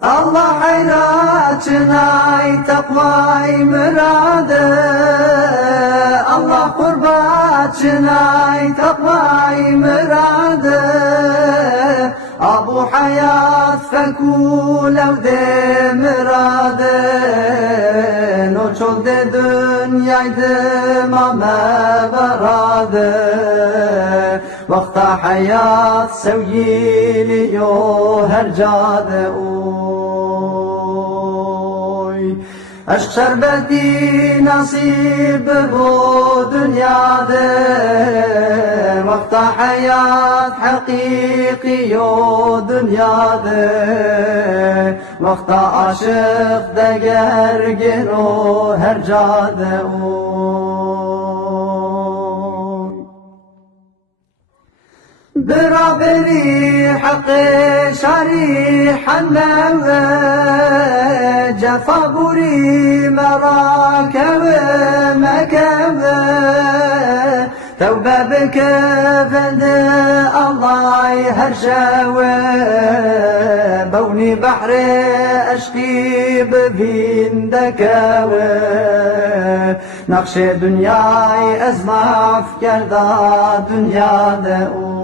Allah hayratçınay takvay muradı, Allah kurbatçınay takvay muradı. Abu hayat fekulev de muradı, no çol de dünyaydı mame veradı. Vakta hayat sevgiliyor her cade oy. Aşk şerbeti nasip bu dünyada, vakta hayat hakiki yo dünyada. Vakta aşık de gergin o her cade oy. برابري حقي شريح النوى جفا بوري مراكب مكبة توبة بك فند الله هرشاوى بوني بحر أشقي بفين دكاوى نقش دنياي أزمع في كردا دنيا داوى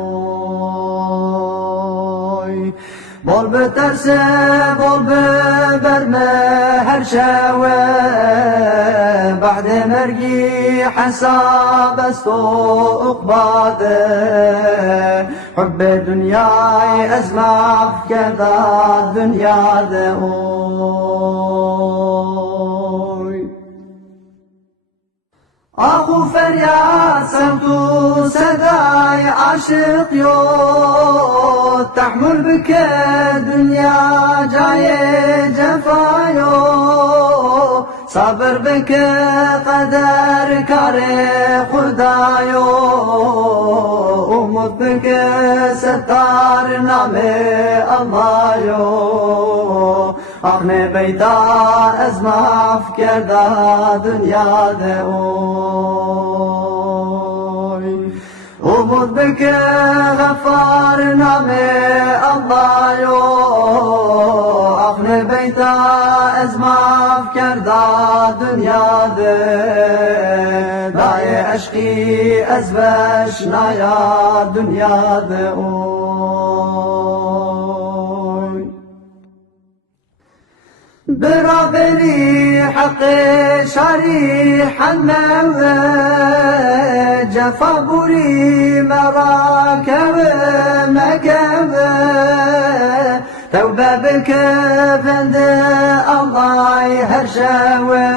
bol biterse bol verme her şeve Ba'de mergi hesab esto ukbade Hubbe dünyayı ezmaf keda dünyada oy Ahu feryat sevdu sedai aşık yok Tahmül büke dünya caye cefa yok Sabır büke kader kare Khuda yok Umut büke settar name Allah yok Ahne beyda ezmaf kerda dünyada oy Umut beke gafar name Allah yo Ahne beyda ezmaf kerda dünyada Daye aşkı ezbeş naya dünyada oy برابري حقي شريح النوى جفا بوري مراكب مكبة توبة بك فند الله هرشاوى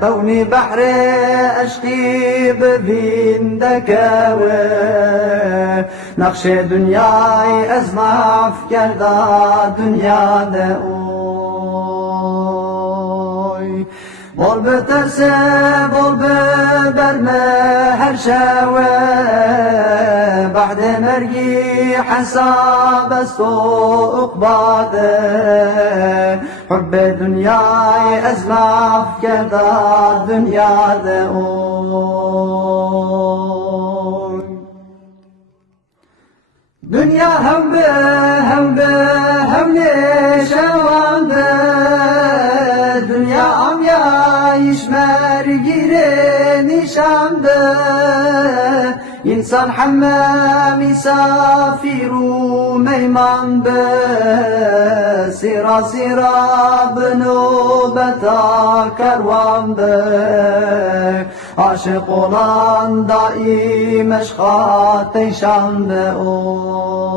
بوني بحر أشقي بفين دكاوى نقش دنياي أزمع في كردا دنيا داوى Bol biterse bol verme her şeve Ba'de mergi hesab esto ukbade Hubbe dünyayı ezmaf keda dünyada oy Dünya hevbe hevbe hevle şevande Dünya amya işmer gire nişanda İnsan hammam misafiru meyman be Sira sira bnubeta kervan be Aşık olan daim eşkat eyşan be oy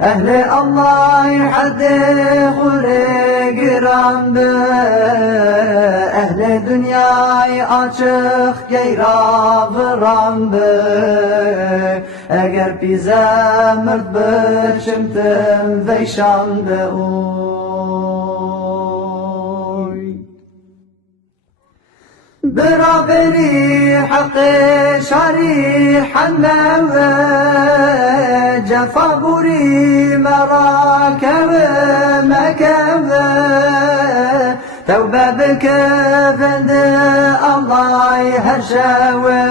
Ehli Allah hadde hule giran be Ehli dünyayı açık geyra vıran be Eğer bize mırt bıçımtım veyşan be oy برابري حقي شريح النوى جفا بوري مراكب مكبة توبة بك فند الله هرشاوى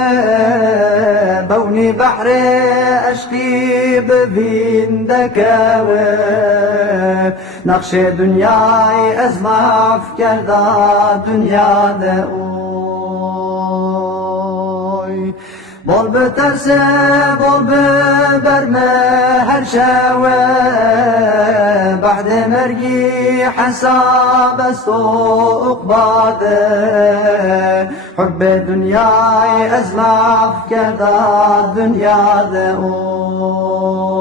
بوني بینی بحر عشقی ببین دکوه نقش دنیای از معف کرده دنیا ده اوی بول بترسه بول ببرمه هر شوه بعد مرگی حساب است و عقباده حب دنیای از معف کرده دنیا ده اوی